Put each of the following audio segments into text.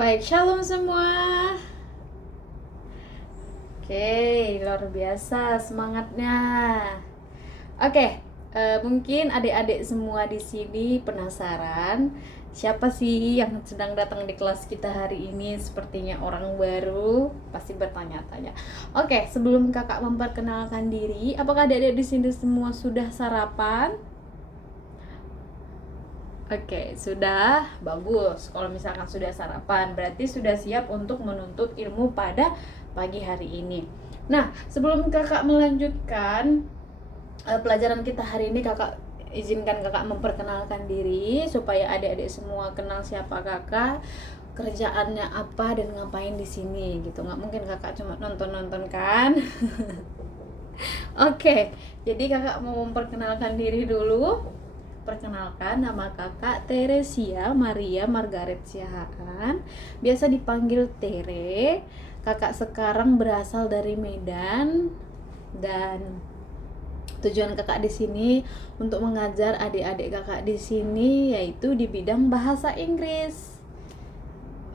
Baik, shalom semua. Oke, luar biasa semangatnya. Oke, mungkin adik-adik semua di sini penasaran siapa sih yang sedang datang di kelas kita hari ini? Sepertinya orang baru, pasti bertanya-tanya. Oke, sebelum kakak memperkenalkan diri, apakah adik-adik di sini semua sudah sarapan? Oke, sudah bagus. Kalau misalkan sudah sarapan, berarti sudah siap untuk menuntut ilmu pada pagi hari ini. Nah, sebelum kakak melanjutkan pelajaran kita hari ini, kakak izinkan kakak memperkenalkan diri supaya adik-adik semua kenal siapa kakak, kerjaannya apa dan ngapain di sini gitu. Nggak mungkin kakak cuma nonton-nonton kan? Oke, jadi kakak mau memperkenalkan diri dulu. Perkenalkan, nama kakak Teresia Maria Margaret Siahaan, biasa dipanggil Tere. Kakak sekarang berasal dari Medan dan tujuan kakak di sini untuk mengajar adik-adik kakak di sini yaitu di bidang bahasa Inggris.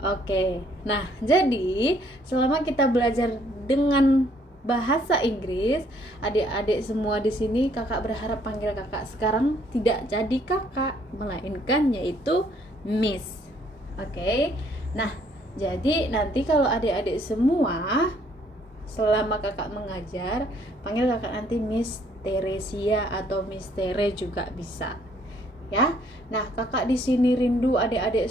Oke, nah jadi selama kita belajar dengan bahasa Inggris, adik-adik semua di sini kakak berharap panggil kakak sekarang tidak jadi kakak, melainkan yaitu Miss. Oke, nah jadi nanti kalau adik-adik semua selama kakak mengajar, panggil kakak nanti Miss Teresia atau Miss Tere juga bisa. Ya, nah kakak di sini rindu adik-adik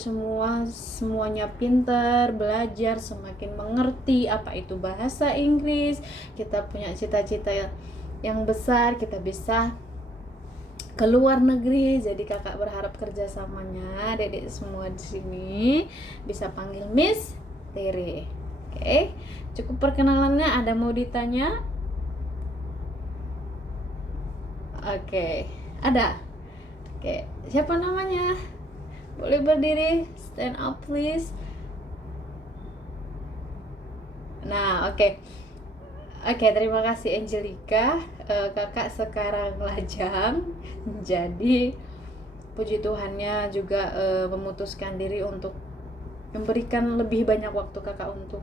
semuanya pintar, belajar, semakin mengerti apa itu bahasa Inggris. Kita punya cita-cita yang besar, kita bisa ke luar negeri. Jadi kakak berharap kerjasamanya adik-adik semua di sini bisa panggil Miss Tere. Oke, cukup perkenalannya. Ada mau ditanya? Oke, ada. Oke, siapa namanya? Boleh berdiri, stand up please. Nah, oke. Oke, terima kasih Angelica. Kakak sekarang lajang. Jadi, puji Tuhannya juga memutuskan diri untuk memberikan lebih banyak waktu kakak untuk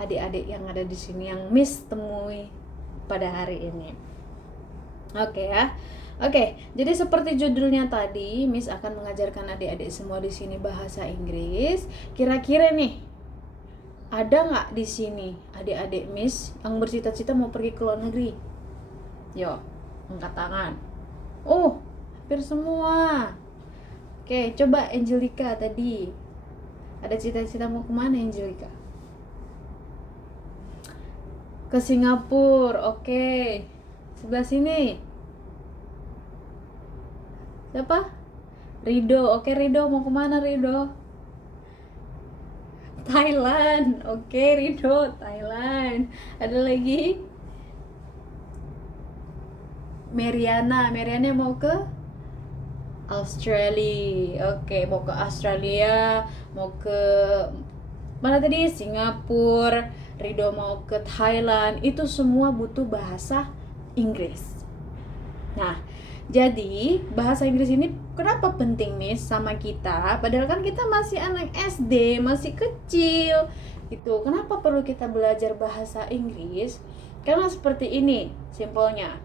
adik-adik yang ada di sini yang Miss temui pada hari ini. Oke ya. Oke, jadi seperti judulnya tadi, Miss akan mengajarkan adik-adik semua di sini bahasa Inggris. Kira-kira nih, ada nggak di sini adik-adik Miss yang bercita-cita mau pergi ke luar negeri? Yo, angkat tangan. Oh, hampir semua. Oke, coba Angelica tadi. Ada cita-cita mau kemana Angelica? Ke Singapura, oke. Sebelah sini. Siapa? Rido. Oke, Rido mau kemana Rido? Thailand. Oke, Rido, Thailand. Ada lagi? Meriana mau ke Australia. Oke, mau ke Australia, mau ke mana tadi? Singapura. Rido mau ke Thailand. Itu semua butuh bahasa Inggris. Nah, jadi bahasa Inggris ini kenapa penting nih sama kita? Padahal kan kita masih anak SD, masih kecil. Itu kenapa perlu kita belajar bahasa Inggris? Karena seperti ini simpelnya.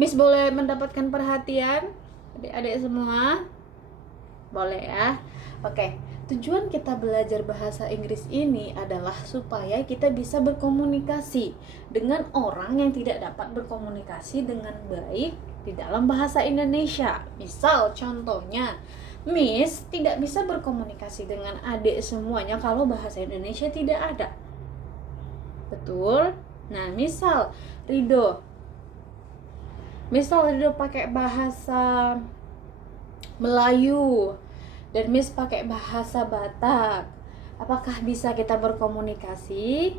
Miss boleh mendapatkan perhatian adik-adik semua? Boleh ya. Oke, tujuan kita belajar bahasa Inggris ini adalah supaya kita bisa berkomunikasi dengan orang yang tidak dapat berkomunikasi dengan baik di dalam bahasa Indonesia. Misal contohnya, Miss tidak bisa berkomunikasi dengan adik semuanya kalau bahasa Indonesia tidak ada. Betul? Nah, misal Rido pakai bahasa Melayu dan Miss pakai bahasa Batak. Apakah bisa kita berkomunikasi?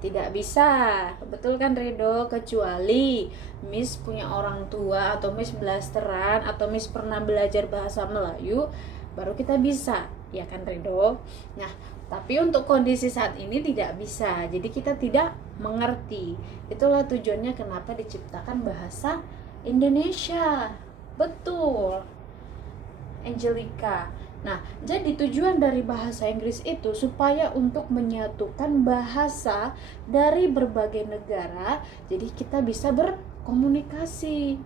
Tidak bisa. Betul kan Rido? Kecuali Miss punya orang tua atau Miss blasteran atau Miss pernah belajar bahasa Melayu, baru kita bisa. Ya kan Rido? Nah, tapi untuk kondisi saat ini tidak bisa. Jadi kita tidak mengerti. Itulah tujuannya kenapa diciptakan bahasa Indonesia. Betul. Angelica. Nah, jadi tujuan dari bahasa Inggris itu supaya untuk menyatukan bahasa dari berbagai negara, jadi kita bisa berkomunikasi.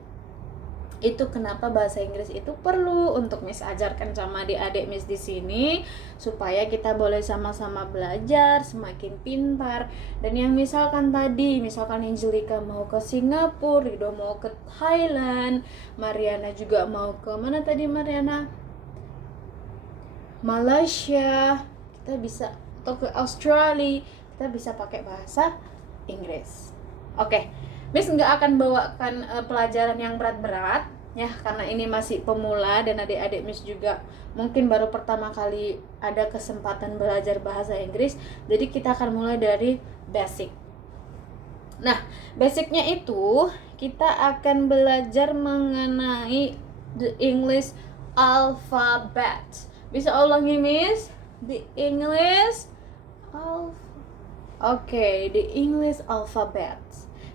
Itu kenapa bahasa Inggris itu perlu untuk Miss ajarkan sama adik-adik Miss di sini, supaya kita boleh sama-sama belajar semakin pintar. Dan yang misalkan Angelika mau ke Singapura, Rido mau ke Thailand, Mariana juga mau ke mana tadi Mariana? Malaysia, kita bisa, atau ke Australia, kita bisa pakai bahasa Inggris. Oke, Miss nggak akan bawakan pelajaran yang berat-berat ya, karena ini masih pemula dan adik-adik Miss juga mungkin baru pertama kali ada kesempatan belajar bahasa Inggris. Jadi kita akan mulai dari basic. Nah, basicnya itu kita akan belajar mengenai the English alphabet. Bisa ulangi Miss? The English the English alphabet.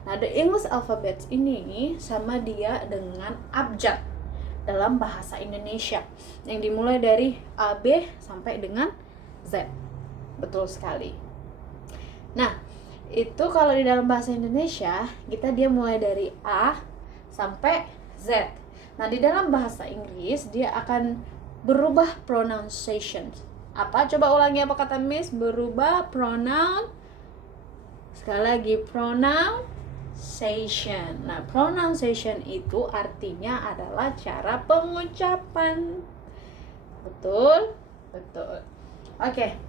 Nah, the English alphabet ini sama dia dengan abjad dalam bahasa Indonesia yang dimulai dari A, B sampai dengan Z. Betul sekali. Nah, itu kalau di dalam bahasa Indonesia dia mulai dari A sampai Z. Nah, di dalam bahasa Inggris dia akan berubah pronunciation. Apa? Coba ulangi apa kata Miss? Berubah pronoun. Sekali lagi, pronunciation. Nah, pronunciation itu artinya adalah cara pengucapan. Betul? Betul. Oke.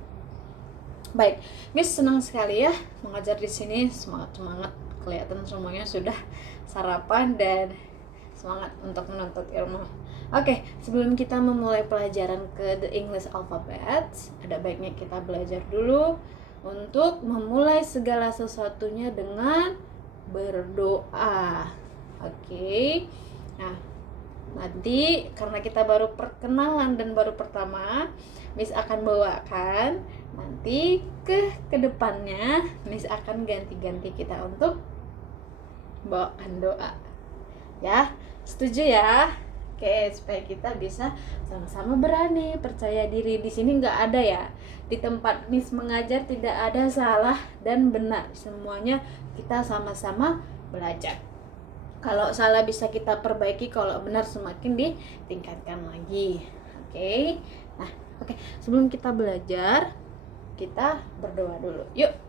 Baik, Miss senang sekali ya mengajar di sini. Semangat. Kelihatan semuanya sudah sarapan dan semangat untuk menuntut ilmu. Oke, sebelum kita memulai pelajaran ke The English Alphabet, ada baiknya kita belajar dulu untuk memulai segala sesuatunya dengan berdoa. Oke. Nah, nanti karena kita baru perkenalan dan baru pertama, Miss akan bawakan nanti ke kedepannya Miss akan ganti-ganti kita untuk bawakan doa. Ya, setuju ya? Oke, supaya kita bisa sama-sama berani, percaya diri. Di sini nggak ada ya, di tempat Miss mengajar tidak ada salah dan benar. Semuanya kita sama-sama belajar. Kalau salah bisa kita perbaiki, kalau benar semakin ditingkatkan lagi. Oke. Nah, oke. Sebelum kita belajar, kita berdoa dulu. Yuk.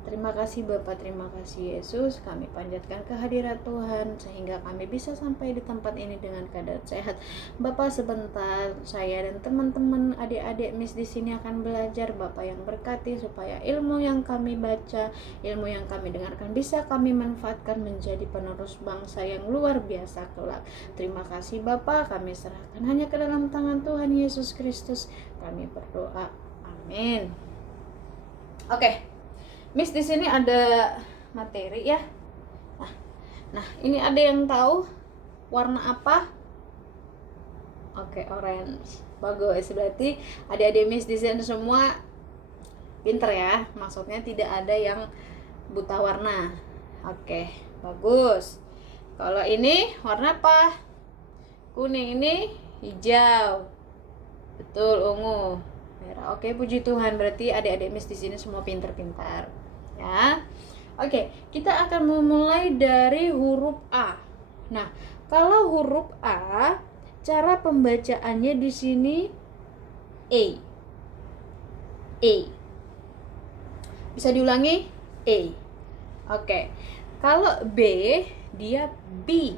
Terima kasih Bapak, terima kasih Yesus. Kami panjatkan kehadirat Tuhan sehingga kami bisa sampai di tempat ini dengan keadaan sehat. Bapak, sebentar saya dan teman-teman adik-adik Miss di sini akan belajar. Bapak yang berkati supaya ilmu yang kami baca, ilmu yang kami dengarkan bisa kami manfaatkan menjadi penerus bangsa yang luar biasa kelak. Terima kasih Bapak, kami serahkan hanya ke dalam tangan Tuhan Yesus Kristus. Kami berdoa. Amin. Oke. Miss di sini ada materi ya. Nah, ini ada yang tahu warna apa? Oke, orange. Bagus. Berarti adik-adik Miss di sini semua pinter ya. Maksudnya tidak ada yang buta warna. Oke, bagus. Kalau ini warna apa? Kuning, ini hijau. Betul, ungu. Merah. Oke, puji Tuhan. Berarti adik-adik Miss di sini semua pintar-pintar. Ya. Oke, kita akan memulai dari huruf A. Nah, kalau huruf A, cara pembacaannya di sini A. A. Bisa diulangi? A. Oke. Kalau B, dia B.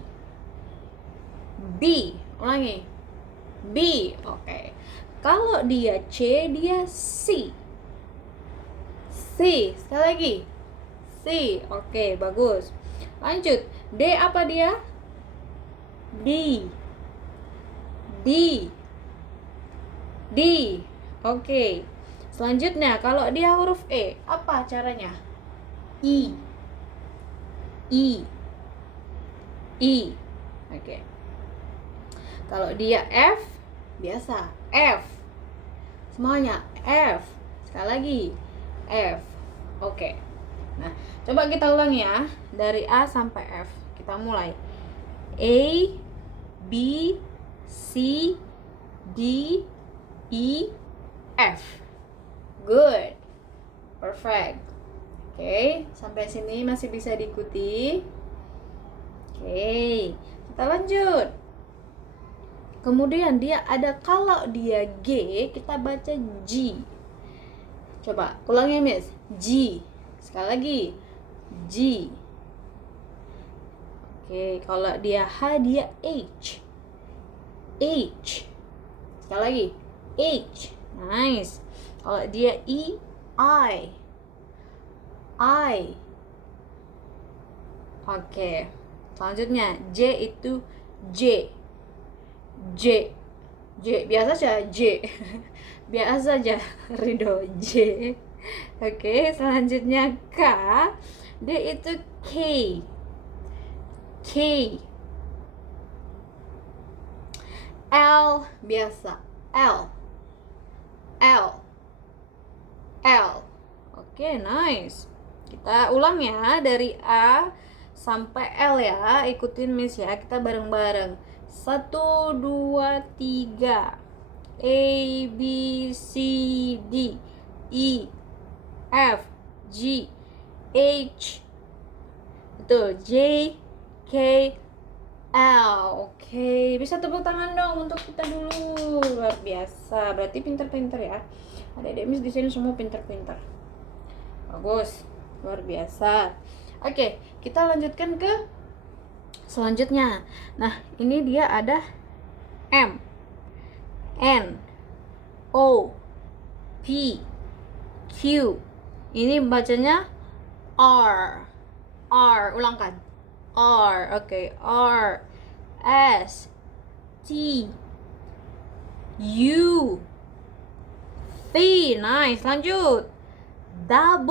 B. Ulangi. B. Oke. Kalau dia C, dia C. C. Sekali lagi. C. Oke, bagus. Lanjut. D apa dia? D. D. D. Oke. Selanjutnya, kalau dia huruf E, apa caranya? I. I. I. Oke. Kalau dia F, biasa F. Semuanya F. Sekali lagi F. Oke. Nah, coba kita ulangi ya. Dari A sampai F. Kita mulai. A, B, C, D, E, F. Good. Perfect. Oke, sampai sini masih bisa diikuti. Oke, kita lanjut. Kemudian dia ada, kalau dia G, kita baca G. Coba ulangi Miss. G. Sekali lagi. G. Oke, kalau dia H, dia H. H. Sekali lagi. H. Nice. Kalau dia I, I. I. Oke. Selanjutnya J itu J. J. J. Biasa saja J. Biasa aja Ridho, J. Oke, selanjutnya K. Dia itu K. K. L biasa, L. L. L. Oke, nice. Kita ulang ya dari A sampai L ya. Ikutin Miss ya, kita bareng-bareng. 1, 2, 3. A, B, C, D, E, F, G, H. Betul, J, K, L. Oke, bisa tepuk tangan dong untuk kita dulu. Luar biasa. Berarti pinter-pinter ya. Adik-adik Miss di sini semua pinter-pinter. Bagus. Luar biasa. Oke, kita lanjutkan ke selanjutnya. Nah, ini dia ada M, N, O, P, Q. Ini bacanya R. R, ulangkan. R, oke. R, S, T, U, V. Nice, lanjut. W,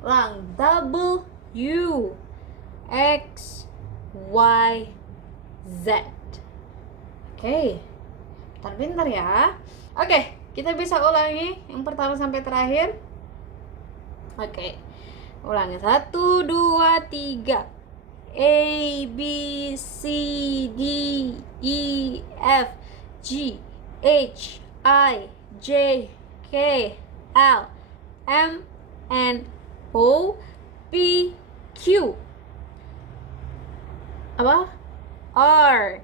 ulang. W, X, Y, Z. Oke, pintar-pintar ya. Oke, kita bisa ulangi yang pertama sampai terakhir. Oke, ulangi. 1, 2, 3. A, B, C, D, E, F, G, H, I, J, K, L, M, N, O, P, Q. Apa? R,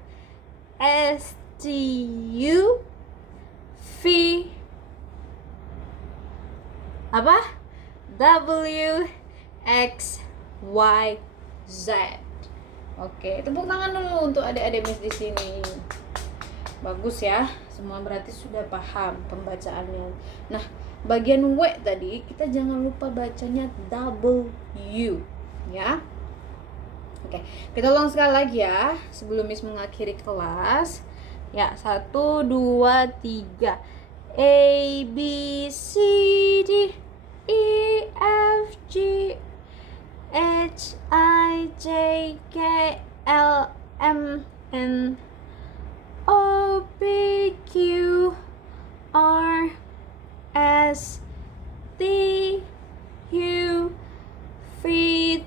S, T, U, V, apa? W, X, Y, Z. Oke, tepuk tangan dulu untuk adik-adik Miss di sini. Bagus ya, semua berarti sudah paham pembacaannya. Nah, bagian W tadi kita jangan lupa bacanya W, ya. Oke, kita ulang sekali lagi ya sebelum Miss mengakhiri kelas. Ya, 1, 2, 3. A, B, C, D, E, F, G, H, I, J, K, L, M, N, O, P, Q, R, S, T, U, V,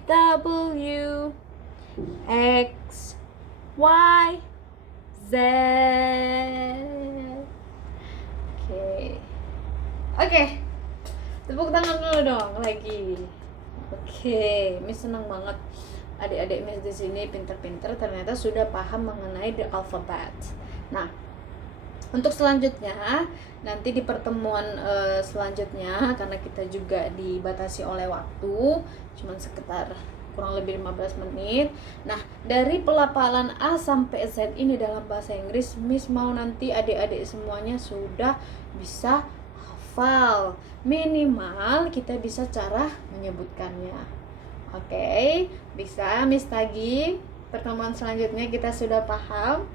W, X, Y, Z. Oke. Tepuk tangan dulu dong lagi. Oke, Miss senang banget adik-adik Miss di sini pinter-pinter ternyata sudah paham mengenai the alphabet. Nah, untuk selanjutnya nanti di pertemuan selanjutnya, karena kita juga dibatasi oleh waktu cuman sekitar kurang lebih 15 menit. Nah, dari pelafalan A sampai Z ini dalam bahasa Inggris, Miss mau nanti adik-adik semuanya sudah bisa hafal. Minimal kita bisa cara menyebutkannya. Oke, bisa Miss tagih pertemuan selanjutnya kita sudah paham?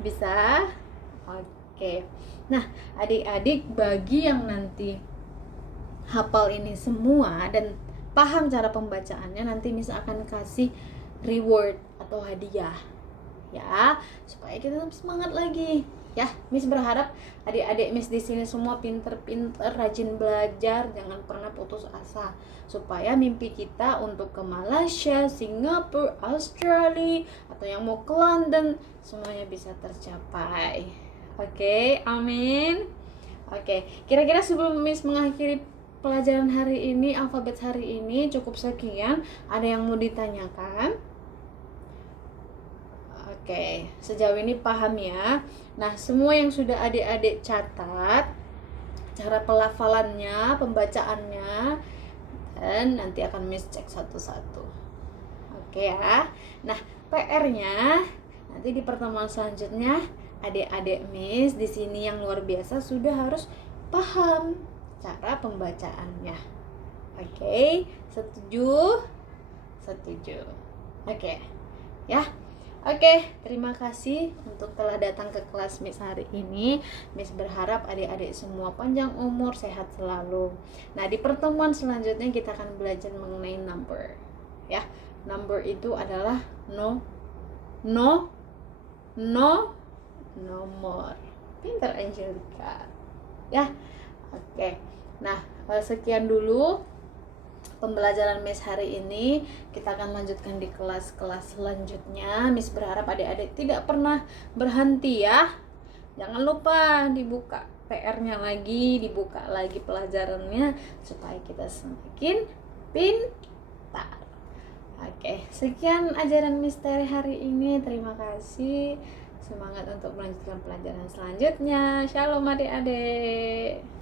Bisa? Oke. Nah, adik-adik bagi yang nanti hafal ini semua dan paham cara pembacaannya, nanti Miss akan kasih reward atau hadiah. Ya, supaya kita tetap semangat lagi. Ya, Miss berharap adik-adik Miss di sini semua pinter-pinter, rajin belajar, jangan pernah putus asa supaya mimpi kita untuk ke Malaysia, Singapura, Australia atau yang mau ke London semuanya bisa tercapai. Oke, amin. Oke, kira-kira sebelum Miss mengakhiri pelajaran hari ini, alfabet hari ini cukup sekian. Ada yang mau ditanyakan? Oke, sejauh ini paham ya. Nah, semua yang sudah adik-adik catat, cara pelafalannya, pembacaannya, dan nanti akan Miss cek satu-satu. Oke ya. Nah, PR-nya nanti di pertemuan selanjutnya adik-adik Miss di sini yang luar biasa sudah harus paham cara pembacaannya. Oke, setuju? Setuju. Oke. Ya. Oke, terima kasih untuk telah datang ke kelas Miss hari ini. Miss berharap adik-adik semua panjang umur, sehat selalu. Nah, di pertemuan selanjutnya kita akan belajar mengenai number. Ya, number itu adalah nomor. Pintar Angelica. Ya, oke. Nah, sekian dulu pembelajaran Miss hari ini. Kita akan lanjutkan di kelas-kelas selanjutnya. Miss berharap adik-adik tidak pernah berhenti ya. Jangan lupa dibuka PR-nya lagi, dibuka lagi pelajarannya supaya kita semakin pintar. Oke, sekian ajaran misteri hari ini. Terima kasih. Semangat untuk melanjutkan pelajaran selanjutnya. Shalom adik-adik.